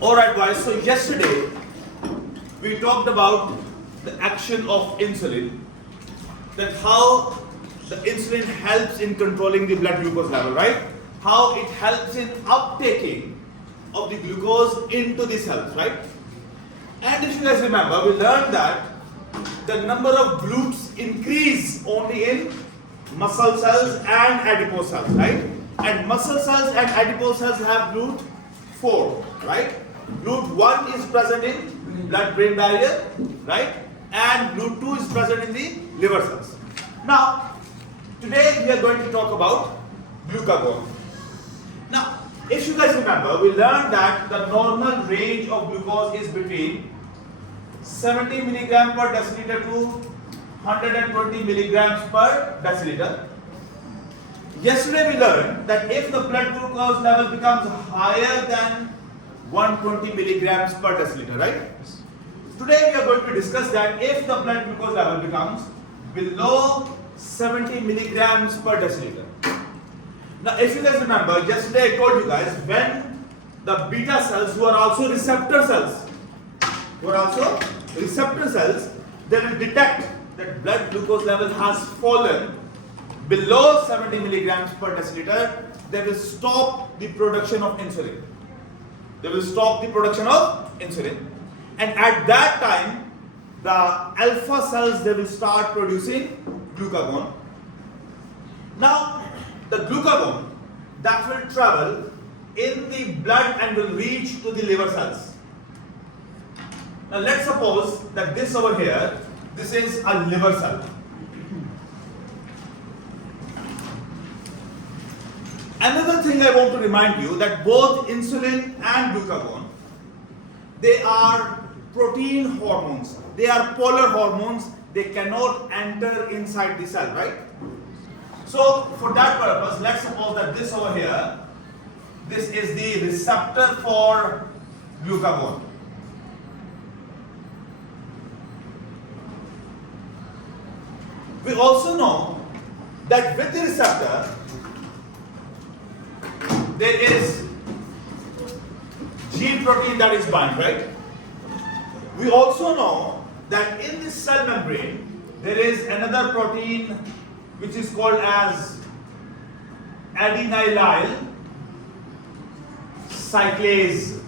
Alright guys, so yesterday we talked about the action of insulin, that how the insulin helps in controlling the blood glucose level, right? How it helps in uptaking of the glucose into the cells, right? And if you guys remember, we learned that the number of GLUTs increase only in muscle cells and adipose cells, right? And muscle cells and adipose cells have GLUT4, right? GLUT1 is present in blood-brain barrier, right? And GLUT2 is present in the liver cells. Now, today we are going to talk about glucagon. Now, if you guys remember, we learned that the normal range of glucose is between 70 milligram per deciliter to 120 milligrams per deciliter. Yesterday we learned that if the blood glucose level becomes higher than 120 milligrams per deciliter, right? Today we are going to discuss that if the blood glucose level becomes below 70 milligrams per deciliter. Now, if you guys remember, yesterday I told you guys when the beta cells, who are also receptor cells, they will detect that blood glucose level has fallen below 70 milligrams per deciliter. They will stop the production of insulin. And at that time, the alpha cells, they will start producing glucagon. Now, the glucagon that will travel in the blood and will reach to the liver cells. Now, let's suppose that this over here, this is a liver cell. Another thing I want to remind you that both insulin and glucagon, they are protein hormones. They are polar hormones. They cannot enter inside the cell, right? So for that purpose, let's suppose that this over here, this is the receptor for glucagon. We also know that with the receptor, there is G protein that is bound, right? We also know that in this cell membrane, there is another protein which is called as adenylyl cyclase,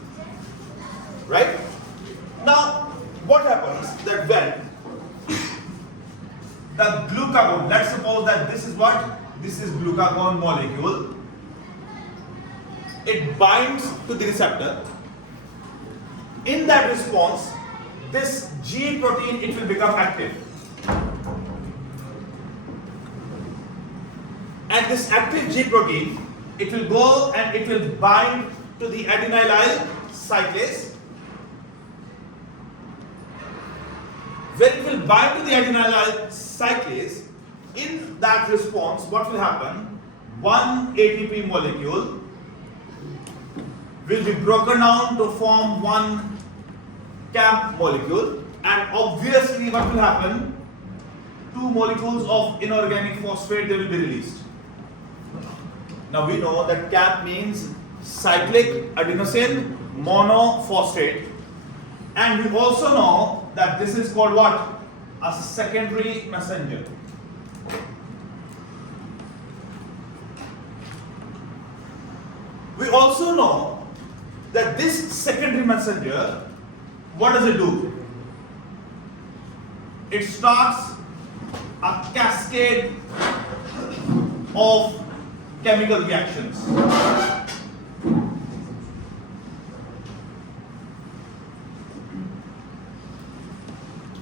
right? Now, what happens that when the glucagon, let's suppose that this is what? This is glucagon molecule. It binds to the receptor. In that response, this G protein, it will become active. And this active G protein, it will go and it will bind to the adenylyl cyclase. When it will bind to the adenylyl cyclase, in that response, what will happen? One ATP molecule will be broken down to form one CAMP molecule, and obviously what will happen? Two molecules of inorganic phosphate, they will be released. Now we know that CAMP means cyclic adenosine monophosphate, and we also know that this is called what? A secondary messenger. We also know that this secondary messenger, what does it do? It starts a cascade of chemical reactions.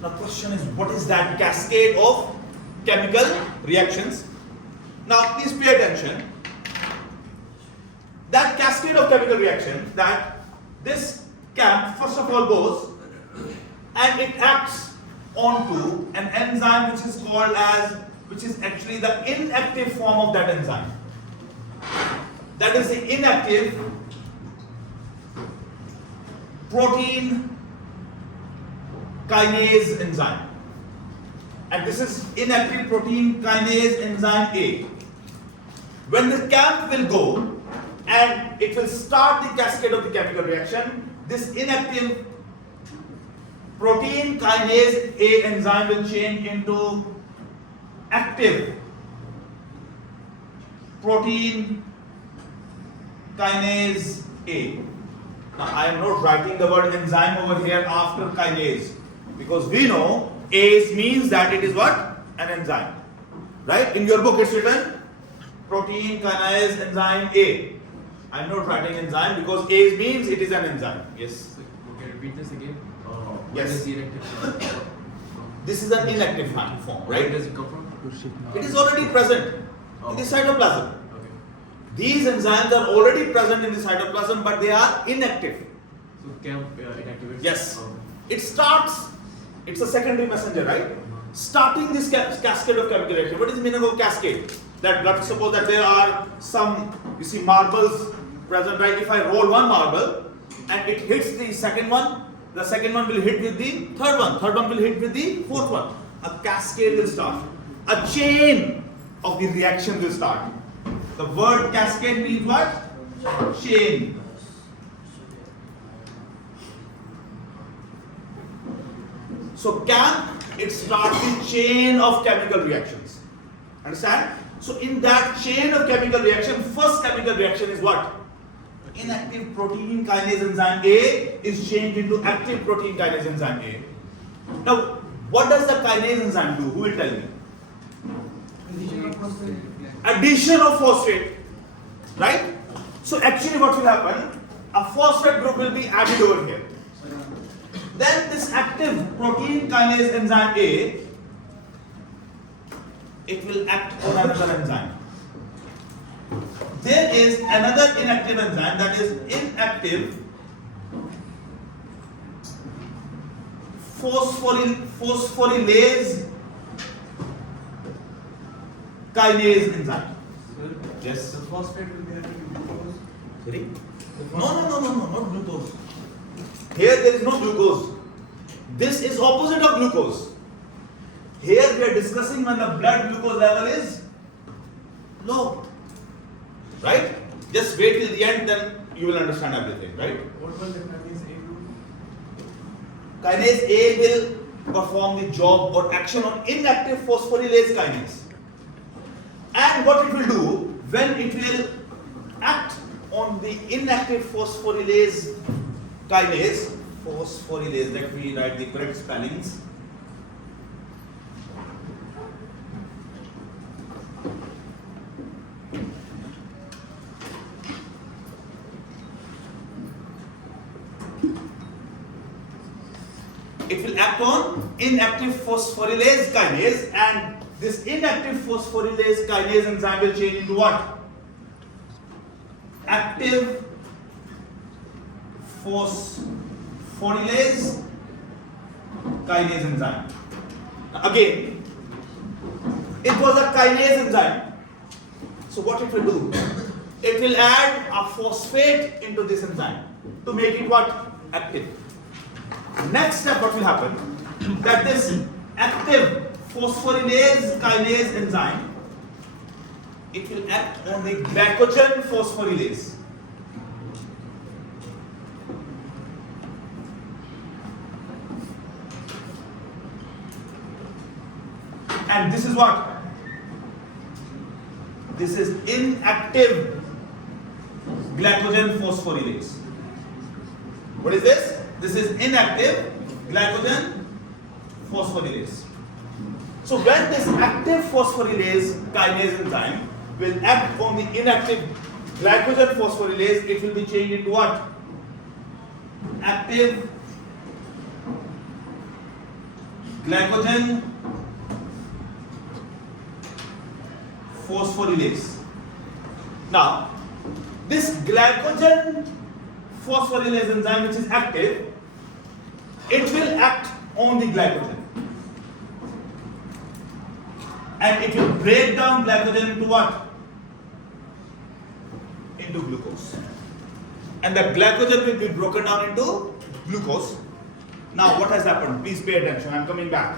Now, question is, what is that cascade of chemical reactions? Now, please pay attention. That cascade of chemical reactions, that this CAMP first of all goes and it acts onto an enzyme which is called as, which is actually the inactive form of that enzyme. That is the inactive protein kinase enzyme. And this is inactive protein kinase enzyme A. When the CAMP will go and it will start the cascade of the chemical reaction, this inactive protein kinase A enzyme will change into active protein kinase A. Now I am not writing the word enzyme over here after kinase because we know A means that it is what? An enzyme. Right? In your book it's written protein kinase enzyme A. I am not writing enzyme because A means it is an enzyme. Yes. Okay, repeat this again. Yes. What is the inactive? This is an inactive form, Where right? does it come from? It is already present in the cytoplasm. Okay. These enzymes are already present in the cytoplasm, but they are inactive. So can inactivate? Yes. It starts, it's a secondary messenger, right? Starting this cascade of chemical reaction. What is the meaning of cascade? That let's suppose that there are some, you see, marbles present, right? If I roll one marble and it hits the second one will hit with the third one will hit with the fourth one. A cascade will start. A chain of the reaction will start. The word cascade means what? Chain. So it starts the chain of chemical reactions. Understand? So in that chain of chemical reaction, first chemical reaction is what? Inactive protein kinase enzyme A is changed into active protein kinase enzyme A. Now, what does the kinase enzyme do? Who will tell me? Addition of phosphate. Right? So actually what will happen? A phosphate group will be added over here. Then this active protein kinase enzyme A, it will act on another enzyme. There is another inactive enzyme, that is inactive phosphorylase kinase enzyme. Yes. The phosphate will be having glucose. Sorry? No, not glucose. Here there is no glucose. This is opposite of glucose. Here we are discussing when the blood glucose level is low. Right? Just wait till the end, then you will understand everything, right? What will the kinase A do? Kinase A will perform the job or action on inactive phosphorylase kinase. And what it will do, when it will act on the inactive phosphorylase kinase, let me write the correct spellings. It will act on inactive phosphorylase kinase, and this inactive phosphorylase kinase enzyme will change into what? Active phosphorylase kinase enzyme. Again, it was a kinase enzyme. So what it will do? It will add a phosphate into this enzyme to make it what? Active. Next step, what will happen? That this active phosphorylase kinase enzyme, it will act on the glycogen phosphorylase. And this is what? This is inactive glycogen phosphorylase. What is this? This is inactive glycogen phosphorylase. So when this active phosphorylase kinase enzyme will act on the inactive glycogen phosphorylase, it will be changed into what? Active glycogen phosphorylase. Now, this glycogen phosphorylase enzyme, which is active, it will act on the glycogen. And it will break down glycogen into what? Into glucose. And the glycogen will be broken down into glucose. Now what has happened? Please pay attention, I am coming back.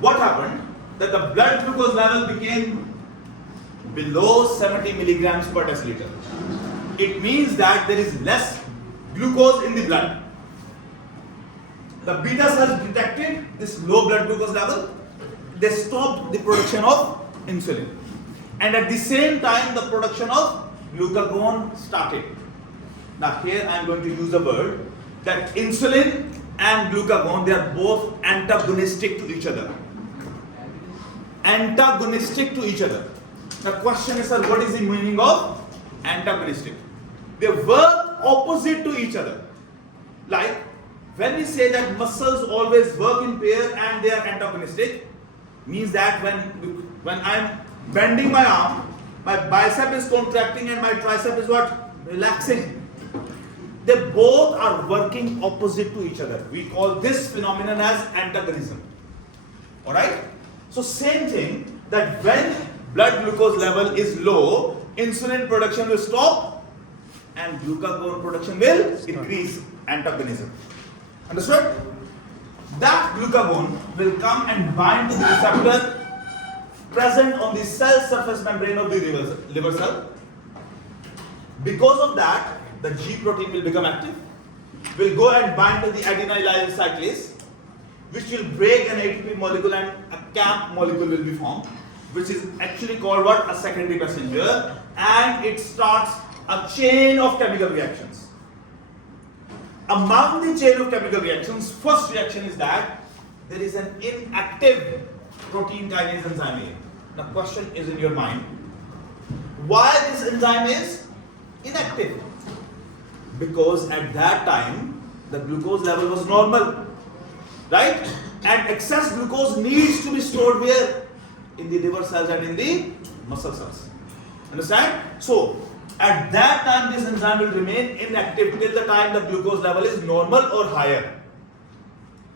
What happened? That the blood glucose level became below 70 milligrams per deciliter. It means that there is less glucose in the blood. The beta cells detected this low blood glucose level. They stopped the production of insulin. And at the same time, the production of glucagon started. Now here I am going to use a word that insulin and glucagon, they are both antagonistic to each other. Antagonistic to each other. The question is, sir, what is the meaning of antagonistic? They work opposite to each other. Like when we say that muscles always work in pair and they are antagonistic, means that when I am bending my arm, my bicep is contracting and my tricep is what? Relaxing. They both are working opposite to each other. We call this phenomenon as antagonism. Alright? So same thing, that when blood glucose level is low, insulin production will stop and glucagon production will increase. Antagonism. Understood? That glucagon will come and bind to the receptor present on the cell surface membrane of the liver cell. Because of that, the G protein will become active, will go and bind to the adenylyl cyclase, which will break an ATP molecule and a CAMP molecule will be formed, which is actually called what? A secondary messenger, and it starts a chain of chemical reactions. Among the chain of chemical reactions, first reaction is that there is an inactive protein kinase enzyme A. The question is in your mind, why this enzyme is inactive? Because at that time the glucose level was normal, right? And excess glucose needs to be stored where? In the liver cells and in the muscle cells. Understand? So at that time this enzyme will remain inactive till the time the glucose level is normal or higher,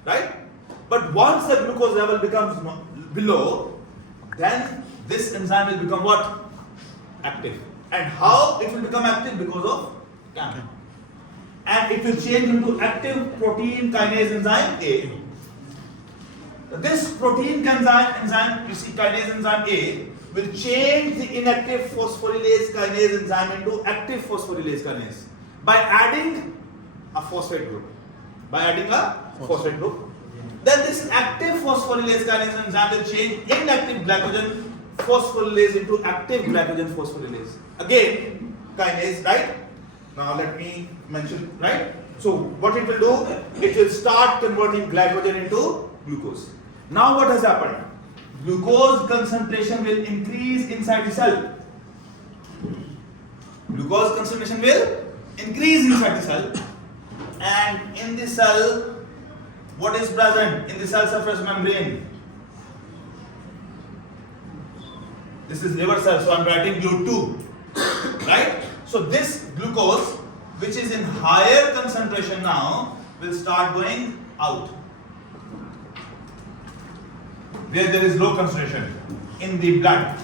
right? But once the glucose level becomes below, then this enzyme will become what? Active. And how it will become active? Because of CAMP. And it will change into active protein kinase enzyme A. This protein enzyme, you see kinase enzyme A, will change the inactive phosphorylase kinase enzyme into active phosphorylase kinase by adding a phosphate group. Then this active phosphorylase kinase enzyme will change inactive glycogen phosphorylase into active glycogen phosphorylase. Again, kinase, right? Now let me mention, right? So what it will do? It will start converting glycogen into glucose. Now what has happened? Glucose concentration will increase inside the cell. Glucose concentration will increase inside the cell. And in the cell, what is present in the cell surface membrane? This is liver cell, so I am writing GLUT2, right? So this glucose, which is in higher concentration now, will start going out, where there is low concentration in the blood.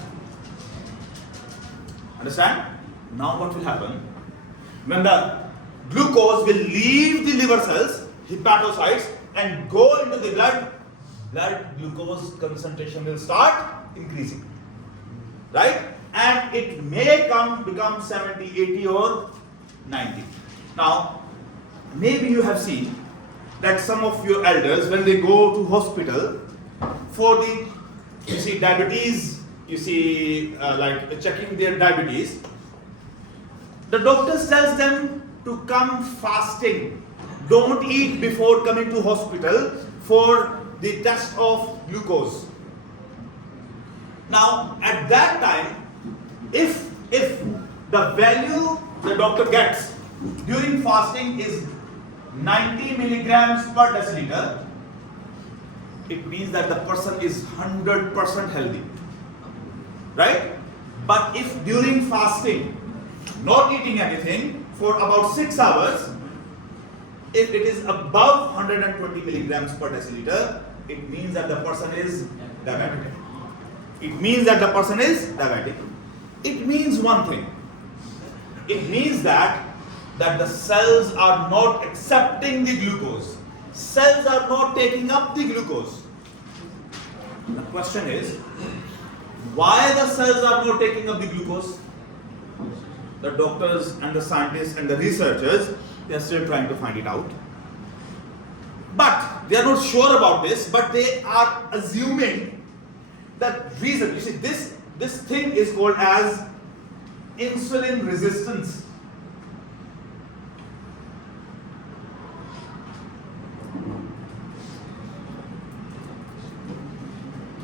Understand? Now what will happen? When the glucose will leave the liver cells, hepatocytes, and go into the blood glucose concentration will start increasing. Right? And it may become 70, 80 or 90. Now, maybe you have seen that some of your elders, when they go to hospital for the, you see diabetes, you see like checking their diabetes, the doctor tells them to come fasting. Don't eat before coming to hospital for the test of glucose. Now, at that time, if the value the doctor gets during fasting is 90 milligrams per deciliter, it means that the person is 100% healthy, right? But if during fasting, not eating anything for about 6 hours, if it is above 120 milligrams per deciliter, it means that the person is diabetic. It means that the person is diabetic. It means one thing. It means that the cells are not accepting the glucose. Cells are not taking up the glucose. The question is, why the cells are not taking up the glucose? The doctors and the scientists and the researchers, They are still trying to find it out. But they are not sure about this, but they are assuming that reason. You see, this thing is called as insulin resistance.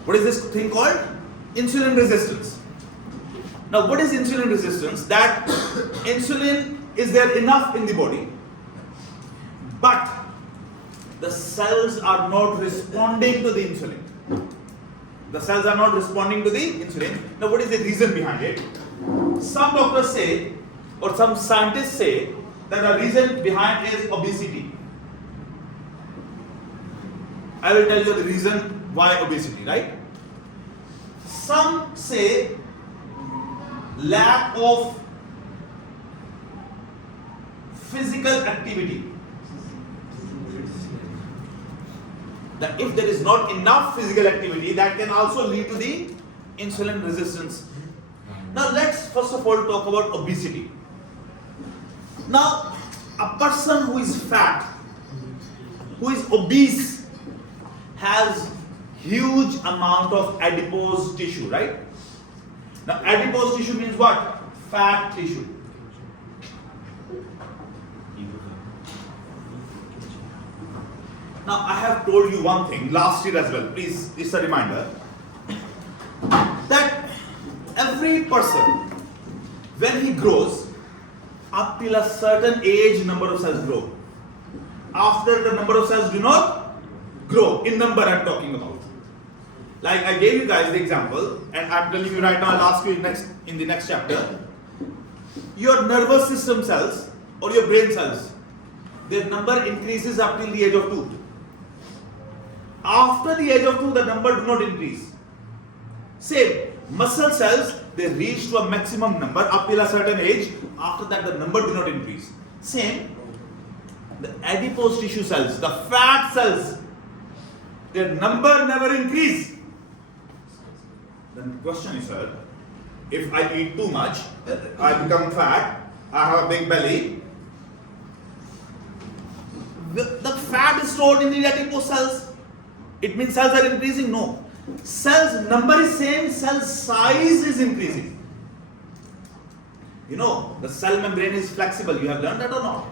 What is this thing called? Insulin resistance. Now, what is insulin resistance? That insulin is there enough in the body, but the cells are not responding to the insulin. The cells are not responding to the insulin. Now, what is the reason behind it? Some doctors say, or some scientists say, that the reason behind is obesity. I will tell you the reason why obesity, right? Some say lack of physical activity. That if there is not enough physical activity, that can also lead to the insulin resistance. Now let's first of all talk about obesity. Now, a person who is fat, who is obese, has huge amount of adipose tissue, right? Now, adipose tissue means what? Fat tissue. Now, I have told you one thing last year as well. Please, it's a reminder that every person, when he grows, up till a certain age, number of cells grow. After the number of cells do not grow, in number I'm talking about. Like I gave you guys the example, and I'm telling you right now, I'll ask you in the next chapter. Your nervous system cells or your brain cells, their number increases up till the age of 2. After the age of 2, the number do not increase. Same, muscle cells, they reach to a maximum number up till a certain age. After that, the number do not increase. Same, the adipose tissue cells, the fat cells, their number never increase. The question is, sir, if I eat too much, I become fat, I have a big belly. The fat is stored in the adipose cells. It means cells are increasing? No. Cells number is same, cell size is increasing. You know, the cell membrane is flexible. You have learned that or not?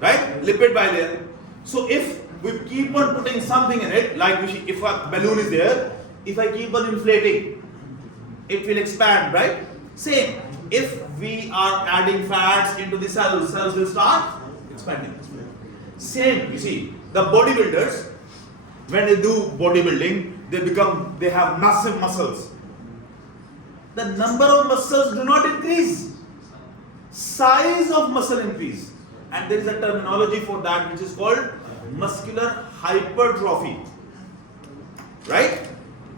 Right? Lipid bilayer. So if we keep on putting something in it, like if a balloon is there, if I keep on inflating, it will expand, right? Same. If we are adding fats into the cells, cells will start expanding. Same, you see, the bodybuilders, when they do bodybuilding, they have massive muscles. The number of muscles do not increase. Size of muscle increase. And there is a terminology for that which is called muscular hypertrophy. Right?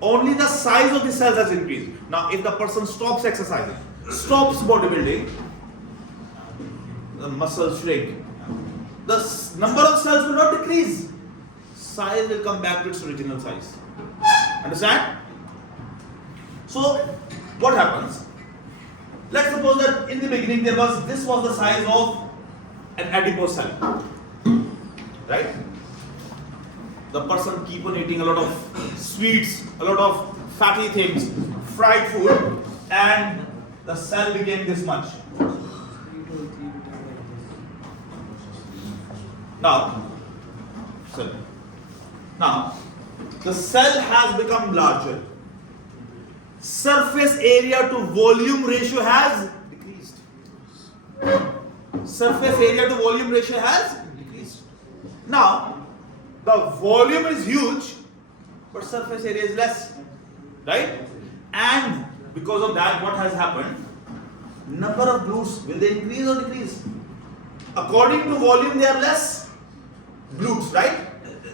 Only the size of the cells has increased. Now, if the person stops exercising, stops bodybuilding, the muscles shrink. The number of cells will not decrease. Size will come back to its original size. Understand? So, what happens? Let's suppose that in the beginning this was the size of an adipose cell. Right? The person keep on eating a lot of sweets, a lot of fatty things, fried food, and the cell became this much. Now, the cell has become larger. Surface area to volume ratio has decreased. Surface area to volume ratio has decreased. Now, the volume is huge, but surface area is less. Right? And because of that, what has happened? Number of glutes, will they increase or decrease? According to volume, they are less glutes, right?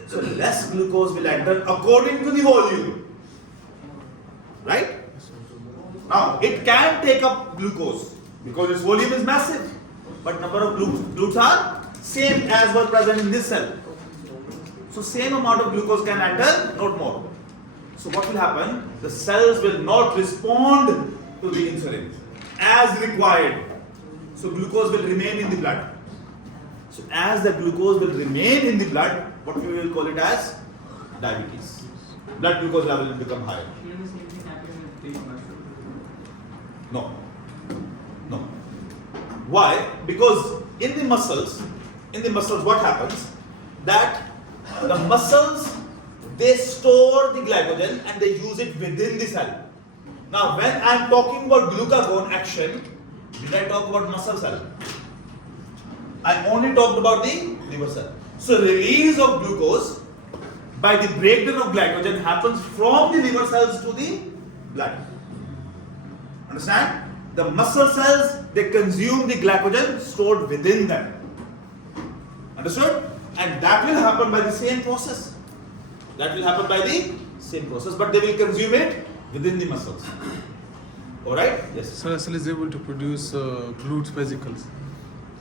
So less glucose will enter according to the volume. Right? Now, it can take up glucose because its volume is massive. But number of glutes are same as were present in this cell. So same amount of glucose can enter, not more. So what will happen? The cells will not respond to the insulin as required. So glucose will remain in the blood. So as the glucose will remain in the blood, what we will call it as diabetes. Blood glucose level will become higher. Here the same thing happened with the muscle. No. No. Why? Because in the muscles what happens? That the muscles, they store the glycogen and they use it within the cell. Now when I am talking about glucagon action, did I talk about muscle cell? I only talked about the liver cell. So release of glucose by the breakdown of glycogen happens from the liver cells to the blood. Understand? The muscle cells, they consume the glycogen stored within them. Understood? And that will happen by the same process. That will happen by the same process, but they will consume it within the muscles. Alright? Yes. So a cell is able to produce glutes vesicles.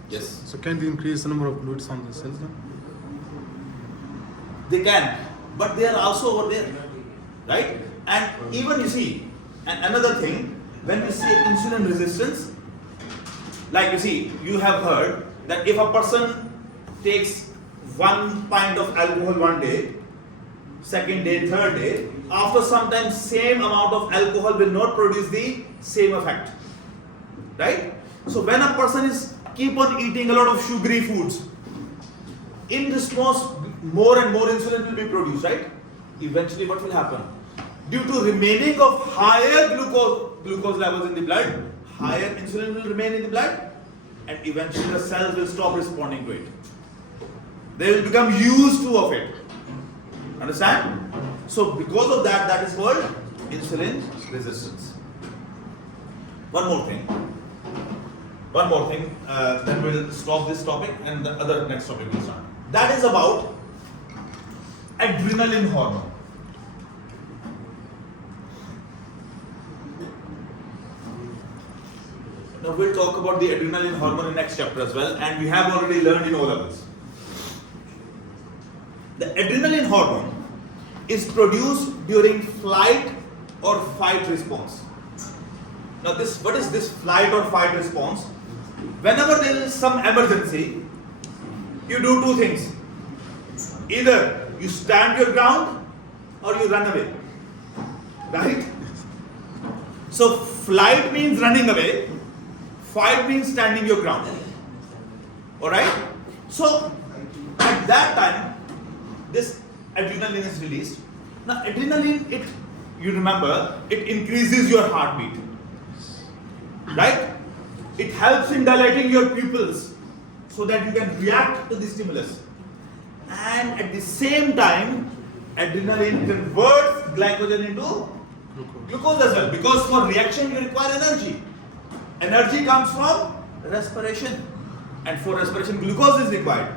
Yes. So can they increase the number of glutes on the cells then? They can, but they are also over there. Right? And even you see, and another thing, when we say insulin resistance, like you see, you have heard that if a person takes 1 pint of alcohol one day, second day, third day, after some time same amount of alcohol will not produce the same effect. Right? So when a person is keep on eating a lot of sugary foods, in response more and more insulin will be produced, right? Eventually what will happen? Due to remaining of higher glucose levels in the blood, higher insulin will remain in the blood, and eventually the cells will stop responding to it. They will become used to of it. Understand? So because of that, that is called insulin resistance. One more thing, then we'll stop this topic and the other next topic will start. That is about adrenaline hormone. Now we'll talk about the adrenaline hormone in next chapter as well, and we have already learned in O levels. The adrenaline hormone is produced during flight or fight response. Now what is this flight or fight response? Whenever there is some emergency, you do two things. Either you stand your ground or you run away. Right? So flight means running away, fight means standing your ground. Alright? So at that time, this adrenaline is released. Now adrenaline, you remember, it increases your heartbeat. Right? It helps in dilating your pupils so that you can react to the stimulus. And at the same time, adrenaline converts glycogen into glucose as well. Because for reaction you require energy. Energy comes from respiration. And for respiration, glucose is required.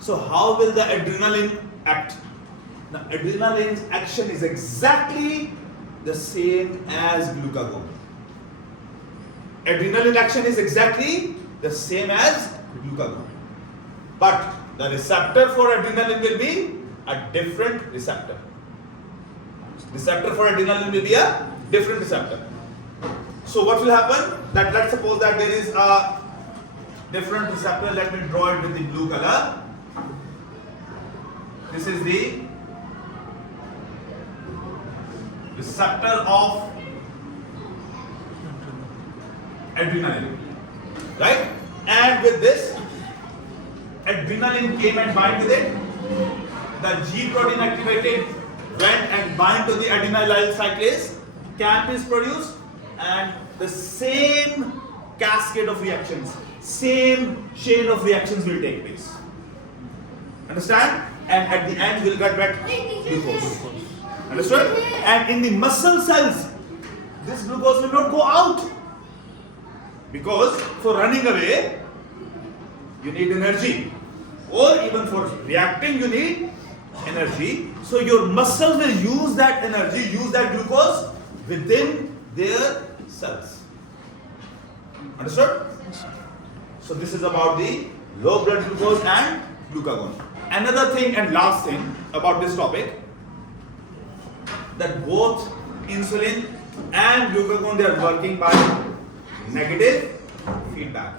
So how will the adrenaline act? Now adrenaline's action is exactly the same as glucagon. Adrenaline action is exactly the same as glucagon. But the receptor for adrenaline will be a different receptor. Receptor for adrenaline will be a different receptor. So what will happen? That let's suppose that there is a different receptor. Let me draw it with the blue color. This is the receptor of adrenaline, right? And with this, adrenaline came and bind with it. The G protein activated went and bind to the adenylyl cyclase. CAMP is produced, and the same cascade of reactions, same chain of reactions will take place. Understand? And at the end, we'll get back glucose. Understood? And in the muscle cells, this glucose will not go out. Because for running away, you need energy. Or even for reacting, you need energy. So your muscles will use that energy, use that glucose within their cells. Understood? So this is about the low blood glucose and glucagon. Another thing and last thing about this topic, that both insulin and glucagon, they are working by negative feedback.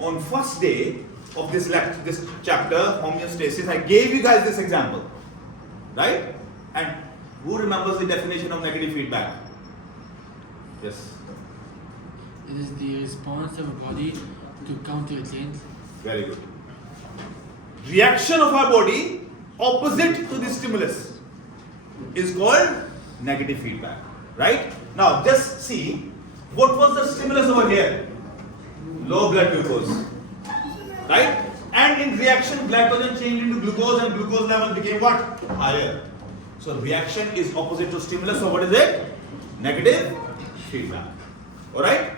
On first day of this this chapter, homeostasis, I gave you guys this example, right? And who remembers the definition of negative feedback? Yes. It is the response of a body to counter a change. Very good. Reaction of our body opposite to the stimulus is called negative feedback, right? Now just see, what was the stimulus over here? Low blood glucose, right? And in reaction, glycogen changed into glucose and glucose level became what? Higher. So reaction is opposite to stimulus, so what is it? Negative feedback. Alright?